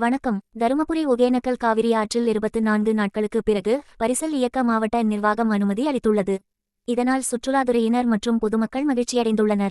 வணக்கம். தருமபுரி ஒகேனக்கல் காவிரி ஆற்றில் இருபத்து நான்கு நாட்களுக்கு பிறகு பரிசல் இயக்க மாவட்ட நிர்வாகம் அனுமதி அளித்துள்ளது. இதனால் சுற்றுலாத்துறையினர் மற்றும் பொதுமக்கள் மகிழ்ச்சியடைந்துள்ளனர்.